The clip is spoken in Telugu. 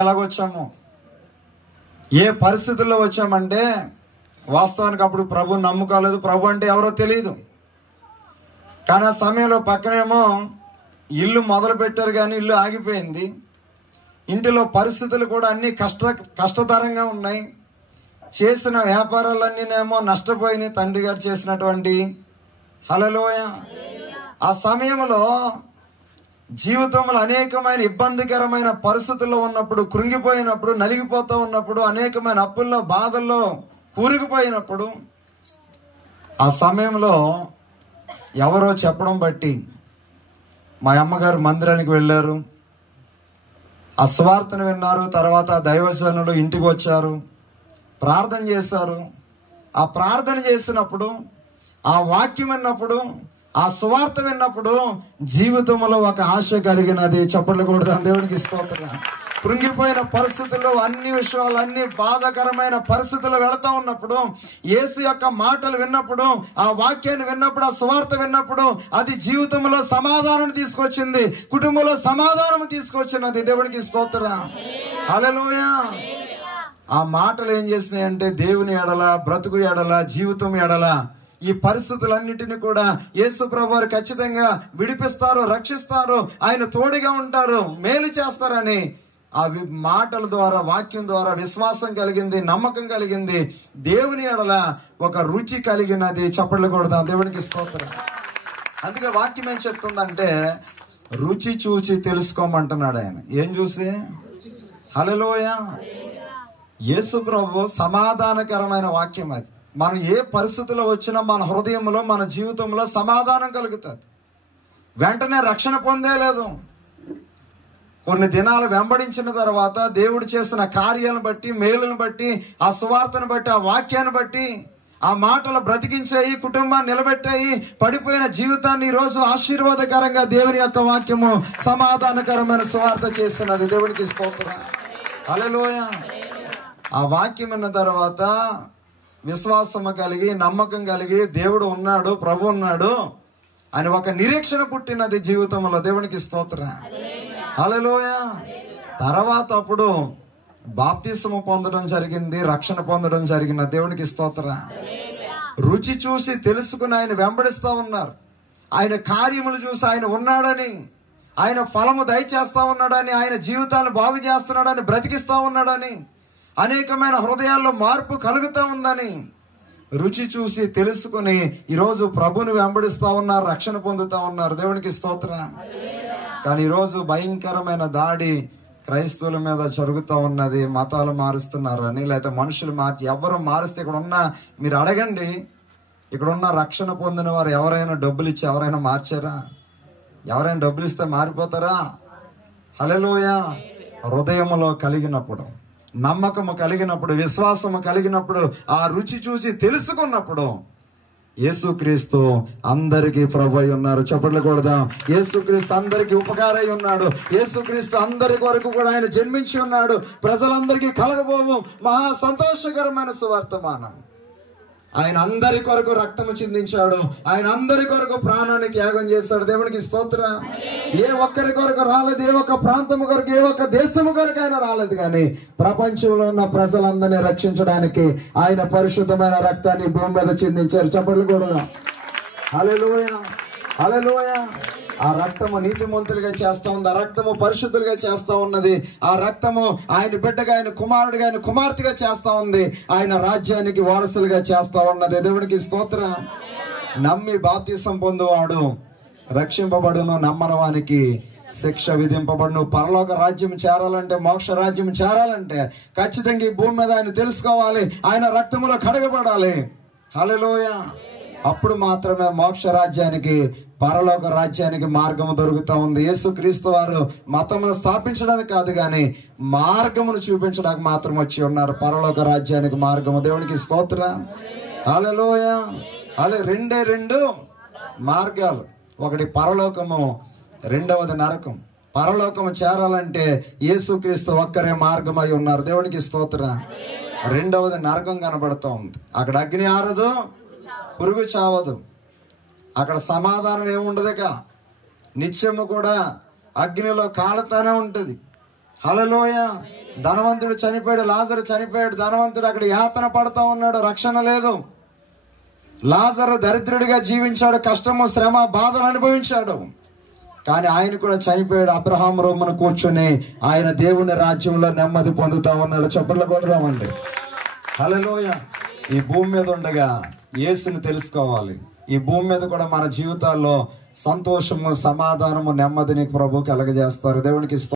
ఎలాగొచ్చాము, ఏ పరిస్థితుల్లో వచ్చామంటే వాస్తవానికి అప్పుడు ప్రభు నమ్ముకోలేదు. ప్రభు అంటే ఎవరో తెలియదు. కానీ ఆ సమయంలో పక్కనేమో ఇల్లు మొదలు పెట్టారు కానీ ఇల్లు ఆగిపోయింది. ఇంటిలో పరిస్థితులు కూడా అన్ని కష్టతరంగా ఉన్నాయి. చేసిన వ్యాపారాలన్నీనేమో నష్టపోయినాయి. తండ్రి గారు చేసినటువంటి హల్లెలూయా. ఆ సమయంలో జీవితంలో అనేకమైన ఇబ్బందికరమైన పరిస్థితుల్లో ఉన్నప్పుడు, కృంగిపోయినప్పుడు, నలిగిపోతూ ఉన్నప్పుడు, అనేకమైన అప్పుల్లో బాధల్లో కూరుకుపోయినప్పుడు, ఆ సమయంలో ఎవరో చెప్పడం బట్టి మా అమ్మగారు మందిరానికి వెళ్ళారు. ఆ సువార్తను విన్నారు. తర్వాత దైవజనులు ఇంటికి వచ్చారు, ప్రార్థన చేశారు. ఆ ప్రార్థన చేసినప్పుడు, ఆ వాక్యం విన్నప్పుడు, ఆ సువార్త విన్నప్పుడు జీవితంలో ఒక ఆశ కలిగినది. చప్పట్లు కొడతా దేవునికి స్తోత్రం. కృంగిపోయిన పరిస్థితుల్లో, అన్ని విషయాలు, అన్ని బాధాకరమైన పరిస్థితుల్లో వెళతా ఉన్నప్పుడు, యేసు యొక్క మాటలు విన్నప్పుడు, ఆ వాక్యాన్ని విన్నప్పుడు, ఆ సువార్త విన్నప్పుడు అది జీవితంలో సమాధానం తీసుకొచ్చింది, కుటుంబంలో సమాధానం తీసుకొచ్చినది. దేవునికి స్తోత్రం. హల్లెలూయా. ఆ మాటలు ఏం చేసినాయంటే దేవుని ఎడల, బ్రతుకు ఎడల, జీవితం ఎడల ఈ పరిస్థితులన్నిటిని కూడా యేసు ప్రభు వారు ఖచ్చితంగా విడిపిస్తారు, రక్షిస్తారు, ఆయన తోడుగా ఉంటారు, మేలు చేస్తారని ఆ మాటల ద్వారా, వాక్యం ద్వారా విశ్వాసం కలిగింది, నమ్మకం కలిగింది. దేవుని ఎడల ఒక రుచి కలిగినది. చప్పట్లు కొడదాం దేవునికి స్తోత్రం. అందుకే వాక్యం ఏం చెప్తుందంటే రుచి చూచి తెలుసుకోమంటున్నాడు ఆయన. ఏం చూసి? హల్లెలూయా. యేసు ప్రభు సమాధానకరమైన వాక్యం అది. మనం ఏ పరిస్థితిలో వచ్చినా మన హృదయంలో, మన జీవితంలో సమాధానం కలుగుతుంది. వెంటనే రక్షణ పొందేలేదు. కొన్ని దినాలు వెంబడించిన తర్వాత దేవుడు చేసిన కార్యాలను బట్టి, మేలును బట్టి, ఆ సువార్తను బట్టి, ఆ వాక్యాన్ని బట్టి, ఆ మాటలు బ్రతికించాయి, కుటుంబాన్ని నిలబెట్టాయి, పడిపోయిన జీవితాన్ని ఈ రోజు ఆశీర్వాదకరంగా దేవుని యొక్క వాక్యము సమాధానకరమైన సువార్త చేస్తున్నది. దేవునికి స్తోత్రం. హల్లెలూయా. ఆ వాక్యం విన్న తర్వాత విశ్వాసము కలిగి, నమ్మకం కలిగి, దేవుడు ఉన్నాడు, ప్రభు ఉన్నాడు అని ఒక నిరీక్షణ పుట్టినది జీవితంలో. దేవునికి స్తోత్రం. హల్లెలూయా. తర్వాత అప్పుడు బాప్తిసము పొందడం జరిగింది, రక్షణ పొందడం జరిగిన. దేవునికి స్తోత్రం. రుచి చూసి తెలుసుకుని ఆయన వెంబడిస్తా ఉన్నారు. ఆయన కార్యములు చూసి ఆయన ఉన్నాడని, ఆయన ఫలము దయచేస్తా ఉన్నాడని, ఆయన జీవితాన్ని బాగు చేస్తున్నాడని, బ్రతికిస్తా ఉన్నాడని, అనేకమైన హృదయాల్లో మార్పు కలుగుతూ ఉందని రుచి చూసి తెలుసుకుని ఈరోజు ప్రభుని వెంబడిస్తా ఉన్నారు, రక్షణ పొందుతా ఉన్నారు. దేవునికి స్తోత్రం. కానీ ఈరోజు భయంకరమైన దాడి క్రైస్తవుల మీద జరుగుతూ ఉన్నది. మతాలు మారుస్తున్నారని, లేకపోతే మనుషులు ఎవరు మారిస్తే, ఇక్కడ ఉన్న మీరు అడగండి, ఇక్కడ ఉన్న రక్షణ పొందిన వారు ఎవరైనా డబ్బులు ఇచ్చి ఎవరైనా మార్చారా? ఎవరైనా డబ్బులు ఇస్తే మారిపోతారా? హల్లెలూయా. హృదయములో కలిగినప్పుడు, నమ్మకము కలిగినప్పుడు, విశ్వాసము కలిగినప్పుడు, ఆ రుచి చూసి తెలుసుకున్నప్పుడు యేసుక్రీస్తు అందరికీ ప్రభు అయి ఉన్నారు. చప్పట్లు కొడదాం. యేసుక్రీస్తు అందరికీ ఉపకారై ఉన్నాడు. యేసుక్రీస్తు అందరి కొరకు కూడా ఆయన జన్మించి ఉన్నాడు. ప్రజలందరికీ కలగబోవు మహా సంతోషకరమైన సువర్తమానం. ఆయన అందరి కొరకు రక్తము చిందించాడు. ఆయన అందరి కొరకు ప్రాణాన్ని త్యాగం చేశాడు. దేవునికి స్తోత్రం. ఏ ఒక్కరి కొరకు రాలేదు, ఏ ఒక్క ప్రాంతము కొరకు, ఏ ఒక్క దేశము కొరకు ఆయన రాలేదు. కానీ ప్రపంచంలో ఉన్న ప్రజలందరినీ రక్షించడానికి ఆయన పరిశుద్ధమైన రక్తాన్ని భూమి మీద చిందించారు. చప్పట్లు కూడా. హల్లెలూయా. హల్లెలూయా. ఆ రక్తము నీతిమంతులుగా చేస్తా ఉంది. ఆ రక్తము పరిశుద్ధులుగా చేస్తా ఉన్నది. ఆ రక్తము ఆయన బిడ్డగా, ఆయన కుమారుడిగా, ఆయన కుమార్తెగా చేస్తా ఉంది. ఆయన రాజ్యానికి వారసులుగా చేస్తా ఉన్నది. దేవునికి స్తోత్రం. నమ్మి బాప్తిసం పొందువాడు రక్షింపబడును, నమ్మనవానికి శిక్ష విధింపబడును. పరలోక రాజ్యం చేరాలంటే, మోక్ష రాజ్యం చేరాలంటే ఖచ్చితంగా ఈ భూమి మీద ఆయన తెలుసుకోవాలి, ఆయన రక్తములో కడగబడాలి. హల్లెలూయా. అప్పుడు మాత్రమే మోక్ష రాజ్యానికి, పరలోక రాజ్యానికి మార్గము దొరుకుతా ఉంది. యేసుక్రీస్తు వారు మతమును స్థాపించడానికి కాదు కానీ మార్గమును చూపించడానికి మాత్రం వచ్చి ఉన్నారు. పరలోక రాజ్యానికి మార్గము. దేవునికి స్తోత్రం. హల్లెలూయా. రెండే రెండు మార్గాలు. ఒకటి పరలోకము, రెండవది నరకం. పరలోకము చేరాలంటే యేసుక్రీస్తు ఒక్కరే మార్గమై ఉన్నారు. దేవునికి స్తోత్రం. రెండవది నరకం కనబడుతూ ఉంది. అక్కడ అగ్ని ఆరదు, పురుగు చావదు. అక్కడ సమాధానం ఏముండదుక, నిత్యము కూడా అగ్నిలో కాలుతానే ఉంటది. హల్లెలూయా. ధనవంతుడు చనిపోయాడు, లాజరు చనిపోయాడు. ధనవంతుడు అక్కడ యాతన పడుతూ ఉన్నాడు, రక్షణ లేదు. లాజరు దరిద్రుడిగా జీవించాడు, కష్టము, శ్రమ, బాధలు అనుభవించాడు. కానీ ఆయన కూడా చనిపోయాడు. అబ్రహాం రొమ్మున కూర్చుని ఆయన దేవుని రాజ్యంలో నెమ్మది పొందుతా ఉన్నాడు. చప్పట్లు కొడదామండి. హల్లెలూయా. ఈ భూమి మీద ఉండగా యేసుని తెలుసుకోవాలి. ఈ భూమి మీద కూడా మన జీవితాల్లో సంతోషము, సమాధానము, నెమ్మదిని ప్రభు కలగజేస్తారు. దేవునికి